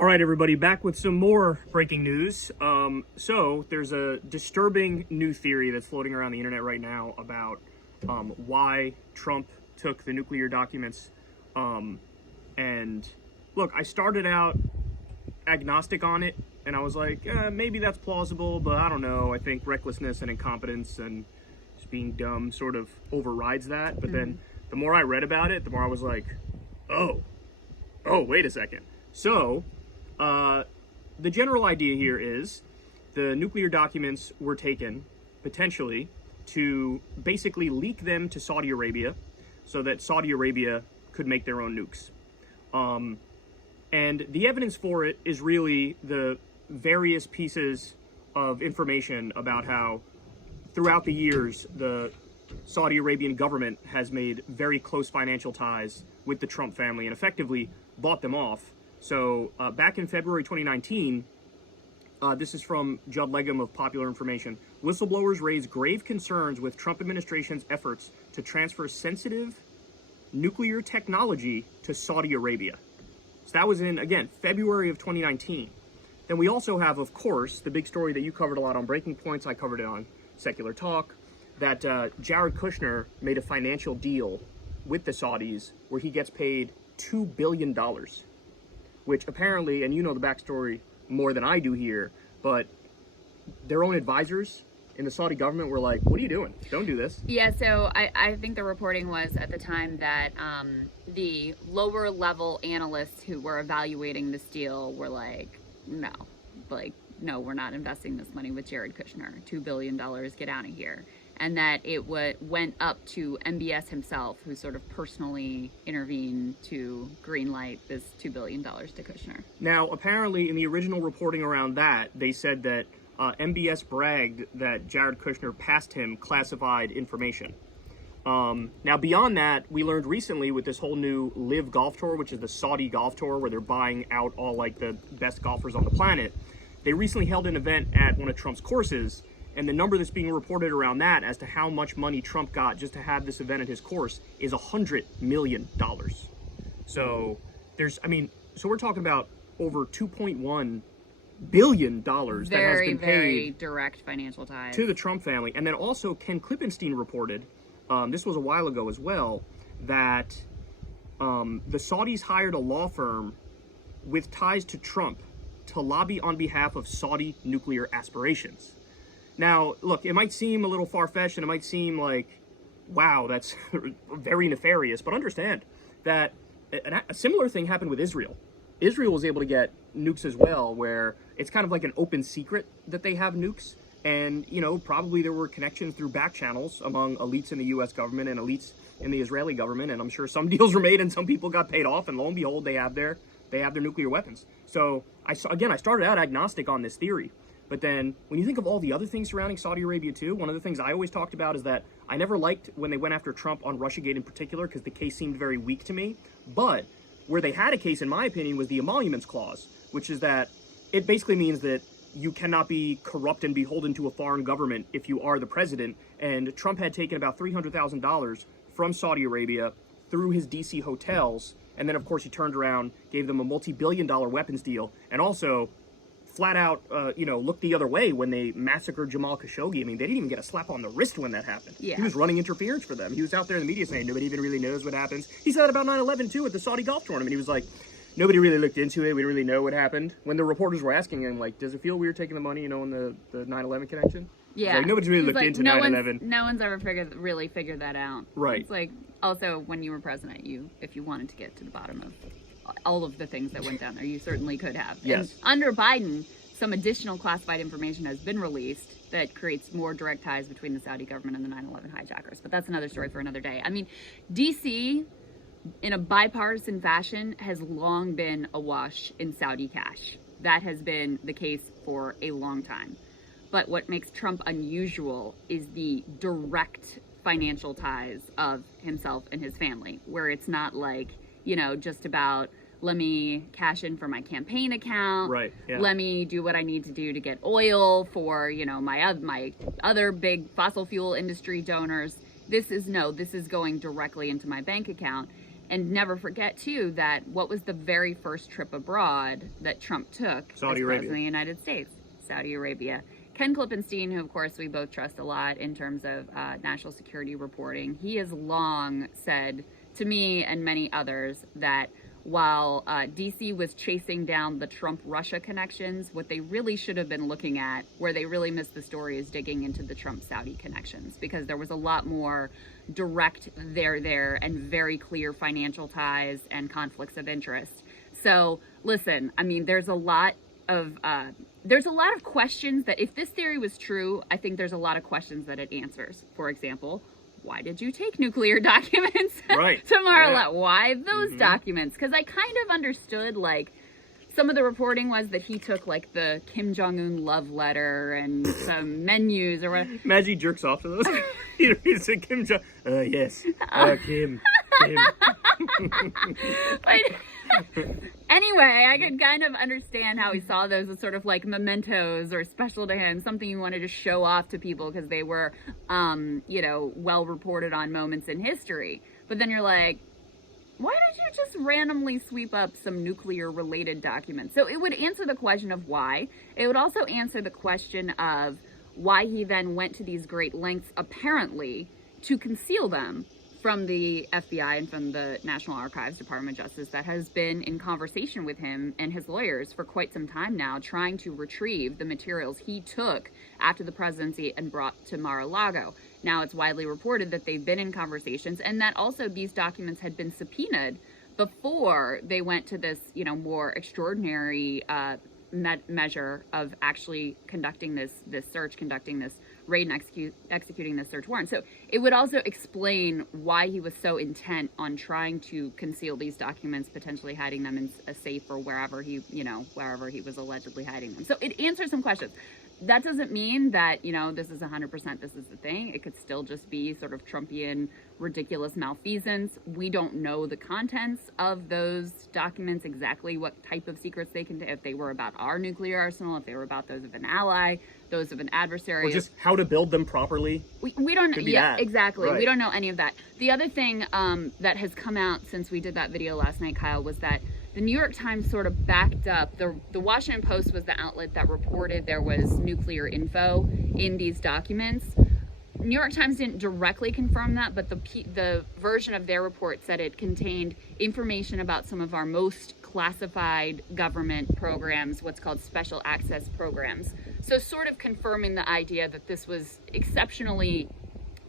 All right, everybody, back with some more breaking news. So there's a disturbing new theory that's floating around the internet right now about why Trump took the nuclear documents. And look, I started out agnostic on it, and I was like, maybe that's plausible, but I don't know. I think recklessness and incompetence and just being dumb sort of overrides that. But then the more I read about it, the more I was like, oh, wait a second. So the general idea here is the nuclear documents were taken, potentially, to basically leak them to Saudi Arabia so that Saudi Arabia could make their own nukes. And the evidence for it is really the various pieces of information about how throughout the years the Saudi Arabian government has made very close financial ties with the Trump family and effectively bought them off. So back in February 2019, this is from Judd Legum of Popular Information, whistleblowers raised grave concerns with Trump administration's efforts to transfer sensitive nuclear technology to Saudi Arabia. So that was in, again, February of 2019. Then we also have, of course, the big story that you covered a lot on Breaking Points, I covered it on Secular Talk, that Jared Kushner made a financial deal with the Saudis where he gets paid $2 billion. Which apparently, and you know the backstory more than I do here, but their own advisors in the Saudi government were like, what are you doing? Don't do this. Yeah, so I think the reporting was at the time that the lower level analysts who were evaluating this deal were like, no, we're not investing this money with Jared Kushner. $2 billion, get out of here. And that it went up to MBS himself, who sort of personally intervened to greenlight this $2 billion to Kushner. Now, apparently, in the original reporting around that, they said that MBS bragged that Jared Kushner passed him classified information. Now, beyond that, we learned recently with this whole new Live Golf Tour, which is the Saudi Golf Tour, where they're buying out all, like, the best golfers on the planet. They recently held an event at one of Trump's courses, and the number that's being reported around that as to how much money Trump got just to have this event at his course is $100 million. So so we're talking about over $2.1 billion that has been paid. Very direct financial ties to the Trump family. And then also Ken Klippenstein reported, this was a while ago as well, that the Saudis hired a law firm with ties to Trump to lobby on behalf of Saudi nuclear aspirations. Now, look, it might seem a little far-fetched and it might seem like, wow, that's very nefarious, but understand that a similar thing happened with Israel. Israel was able to get nukes as well, where it's kind of like an open secret that they have nukes. And, probably there were connections through back channels among elites in the U.S. government and elites in the Israeli government. And I'm sure some deals were made and some people got paid off. And lo and behold, they have their nuclear weapons. So, I started out agnostic on this theory. But then when you think of all the other things surrounding Saudi Arabia too, one of the things I always talked about is that I never liked when they went after Trump on Russiagate in particular, because the case seemed very weak to me. But where they had a case, in my opinion, was the emoluments clause, which is that it basically means that you cannot be corrupt and beholden to a foreign government if you are the president. And Trump had taken about $300,000 from Saudi Arabia through his DC hotels. And then, of course, he turned around, gave them a multi-billion-dollar weapons deal, and also flat out, looked the other way when they massacred Jamal Khashoggi. I mean, they didn't even get a slap on the wrist when that happened. Yeah. He was running interference for them. He was out there in the media saying nobody even really knows what happens. He said that about 9/11 too at the Saudi golf tournament. He was like, nobody really looked into it. We didn't really know what happened. When the reporters were asking him, like, does it feel weird taking the money, in the 9/11 connection? Yeah. Like, nobody's really looked into 9/11. No one's ever really figured that out. Right. It's like, also, when you were president, if you wanted to get to the bottom of all of the things that went down there, you certainly could have. Yes. And under Biden, some additional classified information has been released that creates more direct ties between the Saudi government and the 9/11 hijackers. But that's another story for another day. I mean, D.C., in a bipartisan fashion, has long been awash in Saudi cash. That has been the case for a long time. But what makes Trump unusual is the direct financial ties of himself and his family, where it's not like, just about, let me cash in for my campaign account. Right. Yeah. Let me do what I need to do to get oil for, my other big fossil fuel industry donors. This is going directly into my bank account. And never forget, too, that what was the very first trip abroad that Trump took Saudi as Arabia. president of the United States? Saudi Arabia. Ken Klippenstein, who, of course, we both trust a lot in terms of national security reporting, he has long said to me and many others that while DC was chasing down the Trump-Russia connections, what they really should have been looking at, where they really missed the story, is digging into the Trump-Saudi connections, because there was a lot more direct there and very clear financial ties and conflicts of interest. So listen, I mean, there's a lot of questions that, if this theory was true, I think there's a lot of questions that it answers. For example, why did you take nuclear documents to Mar-a-Lago? Yeah. Why those documents? Because I kind of understood, like, some of the reporting was that he took, like, the Kim Jong-un love letter and some menus or whatever. Imagine he jerks off to those. He said Kim Jong. Yes. Kim. Anyway, I could kind of understand how he saw those as sort of like mementos or special to him, something he wanted to show off to people because they were, well reported on moments in history. But then you're like, why did you just randomly sweep up some nuclear related documents? So it would answer the question of why. It would also answer the question of why he then went to these great lengths, apparently, to conceal them from the FBI and from the National Archives, Department of Justice, that has been in conversation with him and his lawyers for quite some time now, trying to retrieve the materials he took after the presidency and brought to Mar-a-Lago. Now, it's widely reported that they've been in conversations, and that also these documents had been subpoenaed before they went to this, more extraordinary measure of actually conducting this search, conducting this raid and executing this search warrant. So it would also explain why he was so intent on trying to conceal these documents, potentially hiding them in a safe or wherever he was allegedly hiding them. So it answers some questions. That doesn't mean that, this is 100%, this is the thing. It could still just be sort of Trumpian, ridiculous malfeasance. We don't know the contents of those documents, exactly what type of secrets they contain, if they were about our nuclear arsenal, if they were about those of an ally, those of an adversary. Or just how to build them properly. We don't know. Yeah, exactly. Right. We don't know any of that. The other thing that has come out since we did that video last night, Kyle, was that the New York Times sort of backed up. The Washington Post was the outlet that reported there was nuclear info in these documents. New York Times didn't directly confirm that, but the version of their report said it contained information about some of our most classified government programs, what's called special access programs. So sort of confirming the idea that this was exceptionally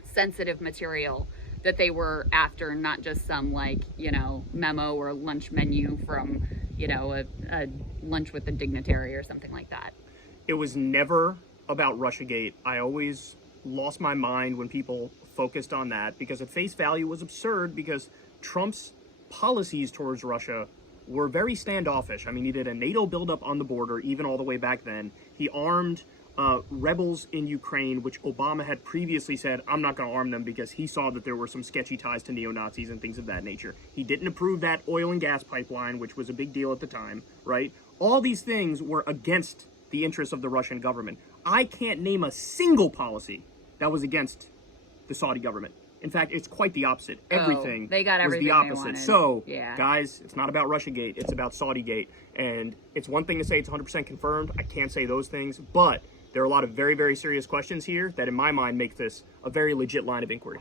sensitive material that they were after, not just some memo or lunch menu from, a lunch with a dignitary or something like that. It was never about Russiagate. I always lost my mind when people focused on that, because at face value was absurd, because Trump's policies towards Russia were very standoffish. I mean, he did a NATO buildup on the border, even all the way back then. He armed rebels in Ukraine, which Obama had previously said, I'm not going to arm them, because he saw that there were some sketchy ties to neo-Nazis and things of that nature. He didn't approve that oil and gas pipeline, which was a big deal at the time, right? All these things were against the interests of the Russian government. I can't name a single policy that was against the Saudi government. In fact, it's quite the opposite. Everything they got everything was the they opposite. wanted. So, yeah. Guys, it's not about Russiagate. It's about Saudi-gate. And it's one thing to say it's 100% confirmed. I can't say those things. But there are a lot of very, very serious questions here that, in my mind, make this a very legit line of inquiry.